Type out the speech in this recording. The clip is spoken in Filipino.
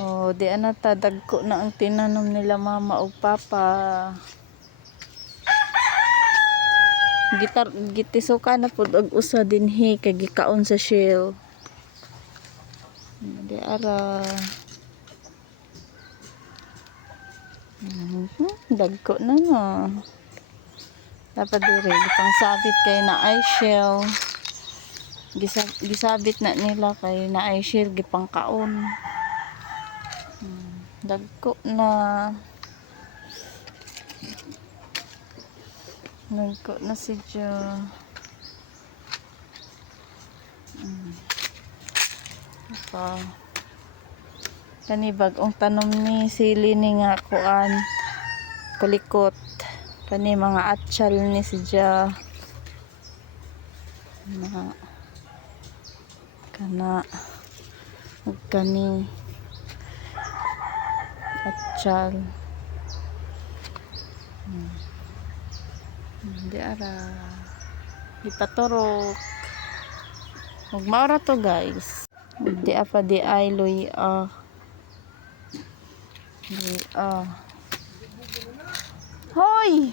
Oh, di anata dagko na ang tinanom nila mama o papa. Gitisuka na pud og usa dinhi kay gikaon sa shell. Di ara. Dagko na no. Dapat dire pang sabit kay na ay shell. Gisabit na nila kay na ay shell gipang kaon. Dagko na. Dagko na si Jo. Pa. Kani bag-ong tanom ni sili ni nga kuan kulikot. Kani mga atsyal ni si Jo. Na kana ug kani atsyal. Di ara ipaturok ug maura to guys. Di apa di ay luya. Luya. Hoy!